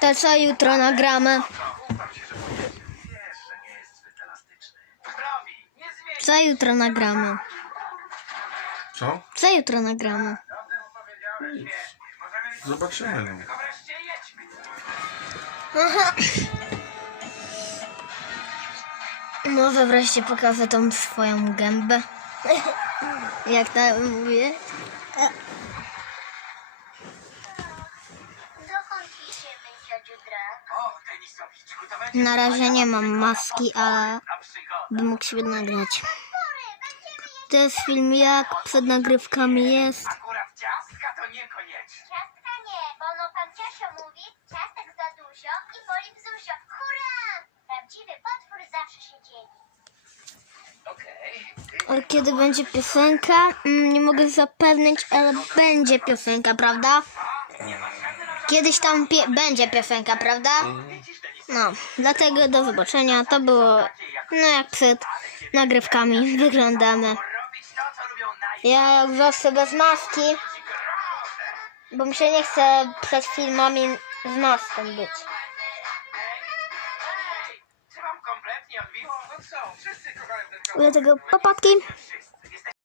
To co jutro nagramy? Co jutro nagramy? Co? Co jutro nagramy? Zobaczymy. No. Aha. Może wreszcie pokażę tą swoją gębę. Jak tam mówię. Na razie nie mam maski, ale bym mógł sobie nagrać. To jest film jak przed nagrywkami jest. Akurat ciastka to niekoniecznie. ciastka nie, bo no pan Ciasio mówi, ciastek za dużo i boli bzuzio. Hurra! Prawdziwy potwór zawsze się dzieli. Okej. Ale kiedy będzie piosenka, mm, nie mogę zapewnić, ale będzie piosenka, prawda? Kiedyś tam pie- będzie piosenka, prawda? No, dlatego do zobaczenia. To było, no jak przed nagrywkami wyglądamy. Ja jak zostaę bez maski, bo mi się nie chce przed filmami z maską być. Dlatego popatki.